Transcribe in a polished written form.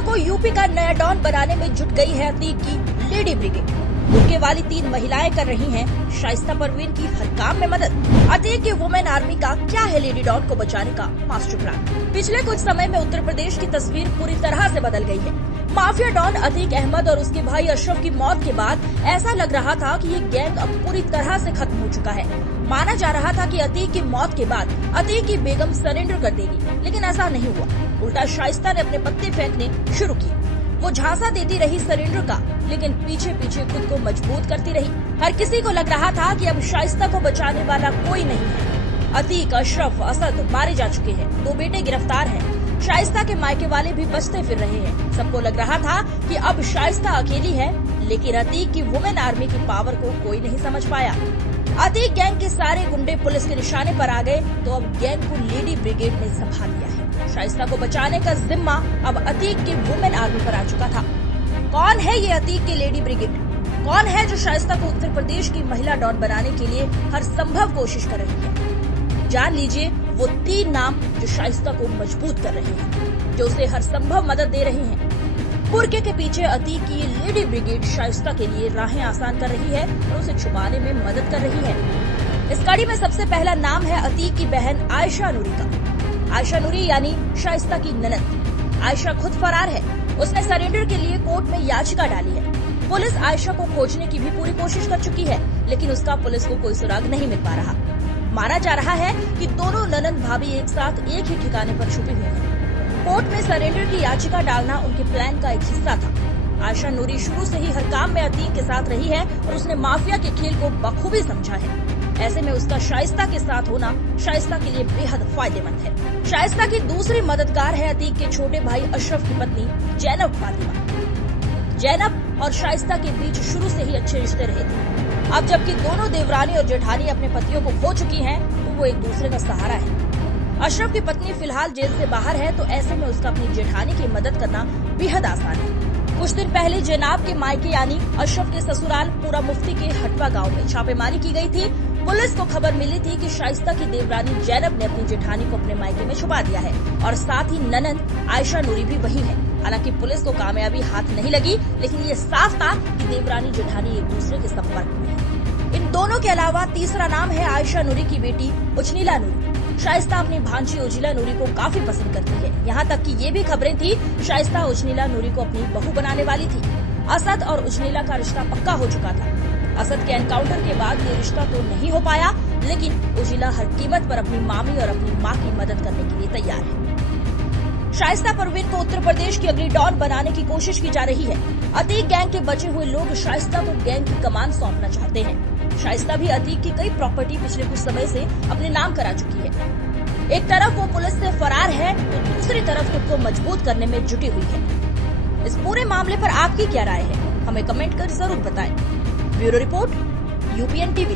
शाइस्ता को यूपी का नया डॉन बनाने में जुट गई है अतीक की लेडी ब्रिगेड। उनके वाली 3 महिलाएं कर रही हैं शाइस्ता परवीन की हर काम में मदद। अतीक की वुमेन आर्मी का क्या है लेडी डॉन को बचाने का मास्टर प्लान। पिछले कुछ समय में उत्तर प्रदेश की तस्वीर पूरी तरह से बदल गई है। माफिया डॉन अतीक अहमद और उसके भाई अशरफ की मौत के बाद ऐसा लग रहा था कि ये गैंग अब पूरी तरह से खत्म हो चुका है। माना जा रहा था कि अतीक की मौत के बाद अतीक की बेगम सरेंडर कर देगी, लेकिन ऐसा नहीं हुआ। उल्टा शाइस्ता ने अपने पत्ते फेंकने शुरू किए। वो झांसा देती रही सरेंडर का, लेकिन पीछे पीछे खुद को मजबूत करती रही। हर किसी को लग रहा था कि अब शाइस्ता को बचाने वाला कोई नहीं है। अतीक, अशरफ, असद मारे जा चुके हैं। 2 बेटे गिरफ्तार हैं। शाइस्ता के मायके वाले भी बचते फिर रहे हैं। सबको लग रहा था कि अब शाइस्ता अकेली है, लेकिन अतीक की वुमेन आर्मी की पावर को कोई नहीं समझ पाया। अतीक गैंग के सारे गुंडे पुलिस के निशाने पर आ गए, तो अब गैंग को लेडी ब्रिगेड ने संभाल लिया है। शाइस्ता को बचाने का जिम्मा अब अतीक की वुमेन आर्मी पर आ चुका था। कौन है ये अतीक की लेडी ब्रिगेड? कौन है जो शाइस्ता को उत्तर प्रदेश की महिला डॉन बनाने के लिए हर संभव कोशिश कर रही है? जान लीजिए वो 3 नाम जो शाइस्ता को मजबूत कर रहे हैं, जो उसे हर संभव मदद दे रही हैं। बुर्के के पीछे अतीक की लेडी ब्रिगेड शाइस्ता के लिए राहें आसान कर रही है और उसे छुपाने में मदद कर रही है। इस कड़ी में सबसे पहला नाम है अतीक की बहन आयशा नूरी का। आयशा नूरी यानी शाइस्ता की ननद। आयशा खुद फरार है। उसने सरेंडर के लिए कोर्ट में याचिका डाली है। पुलिस आयशा को खोजने की भी पूरी कोशिश कर चुकी है, लेकिन उसका पुलिस को कोई सुराग नहीं मिल पा रहा। माना जा रहा है कि दोनों ननद भाभी एक साथ एक ही ठिकाने पर छुपी हुई हैं। कोर्ट में सरेंडर की याचिका डालना उनके प्लान का एक हिस्सा था। आयशा नूरी शुरू से ही हर काम में अतीक के साथ रही है और उसने माफिया के खेल को बखूबी समझा है। ऐसे में उसका शाइस्ता के साथ होना शाइस्ता के लिए बेहद फायदेमंद है। शाइस्ता की दूसरी मददगार है अतीक के छोटे भाई अशरफ की पत्नी जैनब फातिमा। जैनब और शाइस्ता के बीच शुरू से ही अच्छे रिश्ते रहे थे। अब जबकि दोनों देवरानी और जेठानी अपने पतियों को खो चुकी हैं, तो वो एक दूसरे का सहारा है। अशरफ की पत्नी फिलहाल जेल से बाहर है, तो ऐसे में उसका अपनी जेठानी की मदद करना बेहद आसान है। कुछ दिन पहले जैनब के मायके यानी अशरफ के ससुराल पूरा मुफ्ती के हटवा गांव में छापेमारी की गई थी। पुलिस को खबर मिली थी कि शाइस्ता की देवरानी जैनब ने अपनी जेठानी को अपने मायके में छुपा दिया है और साथ ही ननद आयशा नूरी भी वही है। हालांकि पुलिस को कामयाबी हाथ नहीं लगी, लेकिन ये साफ था कि देवरानी जेठानी एक दूसरे के संपर्क में है। इन दोनों के अलावा तीसरा नाम है आयशा नूरी की बेटी उजनीला नूरी। शाइस्ता अपनी भांजी उजनीला नूरी को काफी पसंद करती है। यहाँ तक कि ये भी खबरें थी शाइस्ता उजनीला नूरी को अपनी बहू बनाने वाली थी। असद और उजनीला का रिश्ता पक्का हो चुका था। असद के एनकाउंटर के बाद ये रिश्ता तो नहीं हो पाया, लेकिन उजनीला हर कीमत पर अपनी मामी और अपनी माँ की मदद करने के लिए तैयार है। शाइस्ता परवीन को उत्तर प्रदेश की अगली डॉन बनाने की कोशिश की जा रही है। अतीक गैंग के बचे हुए लोग शाइस्ता को गैंग की कमान सौंपना चाहते हैं। शाइस्ता भी अतीक की कई प्रॉपर्टी पिछले कुछ समय से अपने नाम करा चुकी है। एक तरफ वो पुलिस से फरार है, तो दूसरी तरफ खुद को मजबूत करने में जुटी हुई है। इस पूरे मामले पर आपकी क्या राय है? हमें कमेंट कर जरूर बताएं। Bureau report, UPN TV.